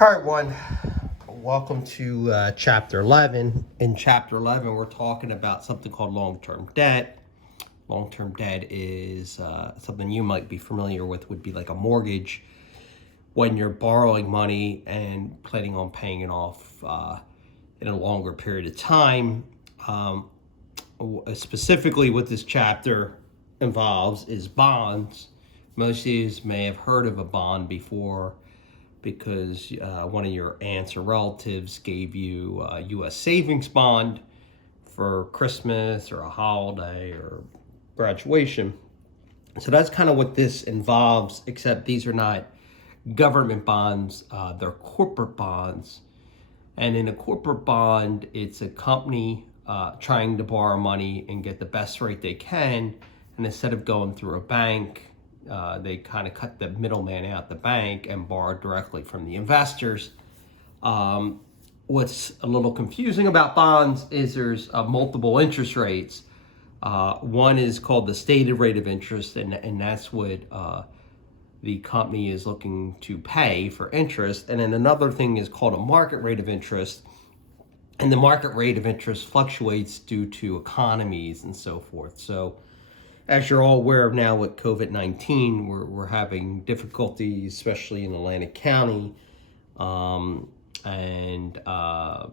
All right, one. Welcome to Chapter 11. In Chapter 11, we're talking about something called long-term debt. Long-term debt is something you might be familiar with, would be like a mortgage when you're borrowing money and planning on paying it off in a longer period of time. Specifically, what this chapter involves is bonds. Most of you may have heard of a bond before because one of your aunts or relatives gave you a U.S. savings bond for Christmas or a holiday or graduation. So that's kind of what this involves, except these are not government bonds, they're corporate bonds. And in a corporate bond, it's a company trying to borrow money and get the best rate they can. And instead of going through a bank, they kind of cut the middleman out, the bank, and borrow directly from the investors. What's a little confusing about bonds is there's multiple interest rates. One is called the stated rate of interest, and that's what the company is looking to pay for interest. And then another thing is called a market rate of interest. And the market rate of interest fluctuates due to economies and so forth. So as you're all aware of now with COVID-19, we're having difficulties, especially in Atlantic County. And the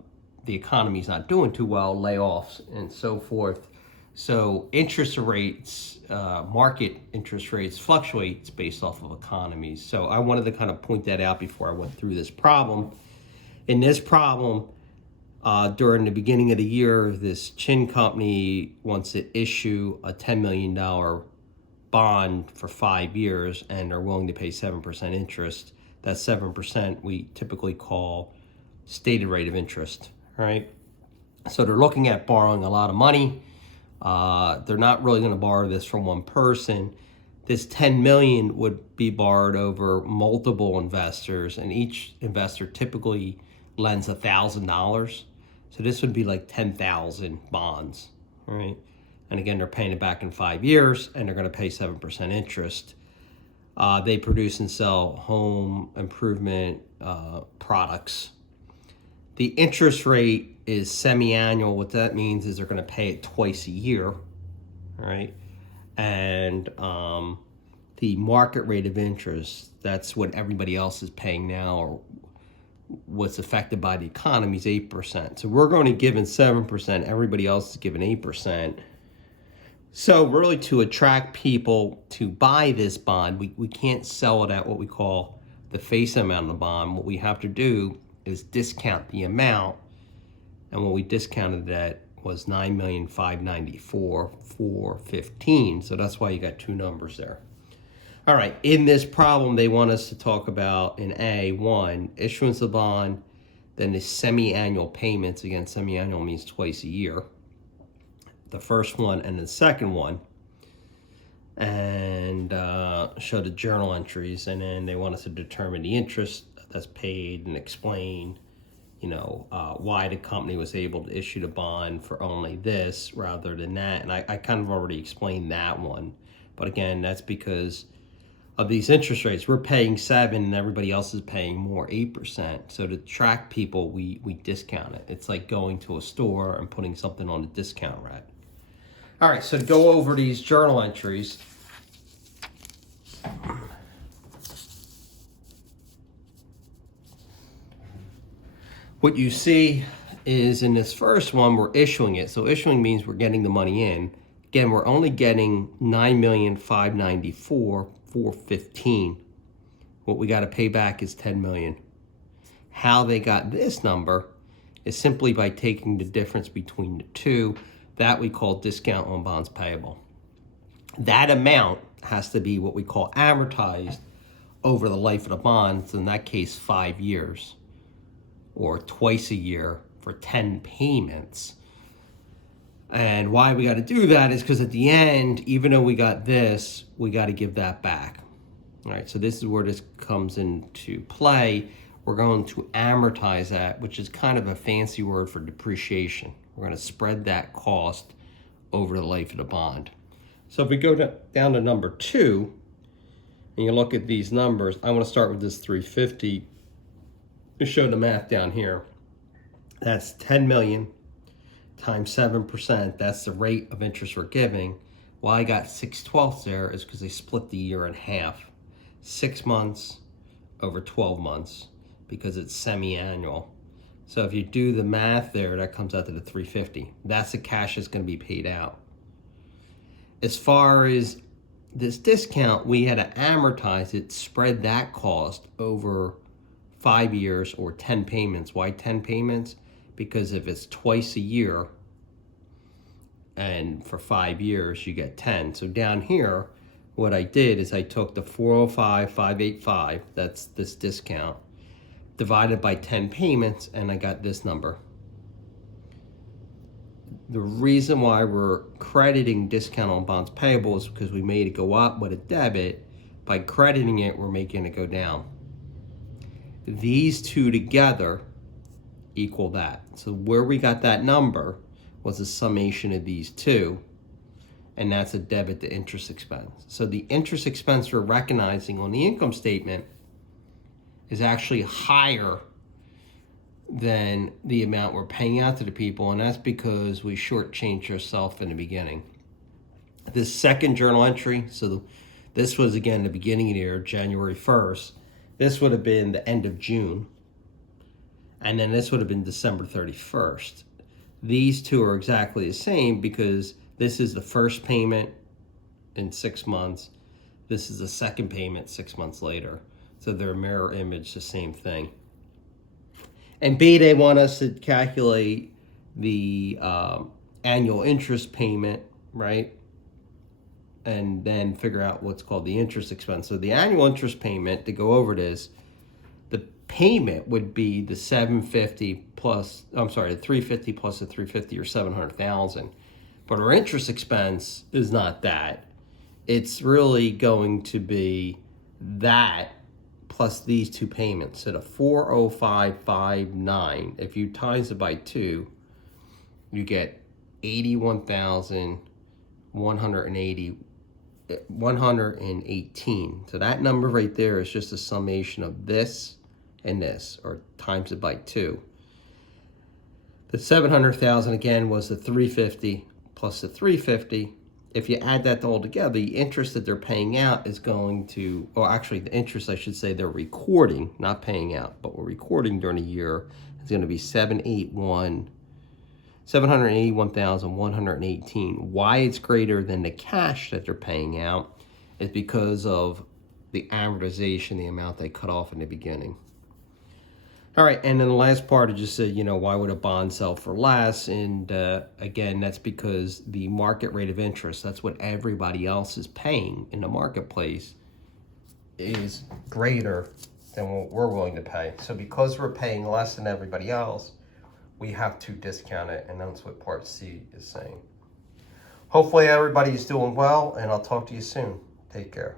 economy's not doing too well, layoffs and so forth. So interest rates, market interest rates fluctuates based off of economies. So I wanted to kind of point that out before I went through this problem. In this problem, during the beginning of the year, this Chin company wants to issue a $10 million bond for 5 years, and they're willing to pay 7% interest. That 7% we typically call stated rate of interest, right? So they're looking at borrowing a lot of money. They're not really going to borrow this from one person. This 10 million would be borrowed over multiple investors, and each investor typically lends $1,000. So this would be like 10,000 bonds, right? And again, they're paying it back in 5 years, and they're going to pay 7% interest. They produce and sell home improvement products. The interest rate is semi-annual. What that means is they're going to pay it twice a year, right? And the market rate of interest, that's what everybody else is paying now, or what's affected by the economy, is 8%. So we're going to give in 7%. Everybody else is giving 8%. So really, to attract people to buy this bond, we can't sell it at what we call the face amount of the bond. What we have to do is discount the amount. And what we discounted that was $9,594,415. So that's why you got two numbers there. All right, in this problem, they want us to talk about in A1, issuance of bond, then the semi-annual payments. Again, semi-annual means twice a year. The first one and the second one. And show the journal entries. And then they want us to determine the interest that's paid and explain, why the company was able to issue the bond for only this rather than that. And I kind of already explained that one. But again, that's because of these interest rates. We're paying 7% and everybody else is paying more, 8%. So to track people, we discount it. It's like going to a store and putting something on a discount rack. All right, so to go over these journal entries. What you see is in this first one, we're issuing it. So issuing means we're getting the money in. Again, we're only getting $9,594,415. What we got to pay back is $10 million. How they got this number is simply by taking the difference between the two. That we call discount on bonds payable. That amount has to be what we call amortized over the life of the bond. So in that case, 5 years, or twice a year for 10 payments. And why we got to do that is because at the end, even though we got this, we got to give that back. All right, so this is where this comes into play. We're going to amortize that, which is kind of a fancy word for depreciation. We're going to spread that cost over the life of the bond. So if we go down to number 2, and you look at these numbers, I want to start with this 350. to show the math down here. That's 10 million times 7%. That's the rate of interest we're giving. Why I got 6/12 there is because they split the year in half. 6 months over 12 months because it's semi-annual. So if you do the math there, that comes out to the 350. That's the cash that's going to be paid out. As far as this discount, we had to amortize it, spread that cost over 5 years or 10 payments. Why 10 payments? Because if it's twice a year and for 5 years, you get 10. So down here, what I did is I took the 405,585, that's this discount, divided by 10 payments, and I got this number. The reason why we're crediting discount on bonds payable is because we made it go up with a debit. By crediting it, we're making it go down. These two together equal that. So where we got that number was a summation of these two, and that's a debit to interest expense. So the interest expense we're recognizing on the income statement is actually higher than the amount we're paying out to the people, and that's because we shortchanged ourselves in the beginning. This second journal entry, so this was again the beginning of the year, January 1st. This would have been the end of June, and then this would have been December 31st. These two are exactly the same because this is the first payment in 6 months. This is the second payment 6 months later. So they're a mirror image, the same thing. And B, they want us to calculate the annual interest payment, right? And then figure out what's called the interest expense. So the annual interest payment, to go over this, the payment would be the 750 plus, I'm sorry, the 350 plus the 350 or 700,000. But our interest expense is not that. It's really going to be that plus these two payments. So the 40559, if you times it by 2, you get 118. So that number right there is just a summation of this and this, or times it by 2. The 700,000 again was the 350 plus the 350. If you add that all together, the interest that they're paying out is going to, or actually the interest I should say they're recording, not paying out, but we're recording during a year, is going to be 781,118. Why it's greater than the cash that they're paying out is because of the amortization, the amount they cut off in the beginning. All right, and then the last part, it just said, why would a bond sell for less? And again, that's because the market rate of interest, that's what everybody else is paying in the marketplace, is greater than what we're willing to pay. So because we're paying less than everybody else, we have to discount it, and that's what Part C is saying. Hopefully everybody is doing well, and I'll talk to you soon. Take care.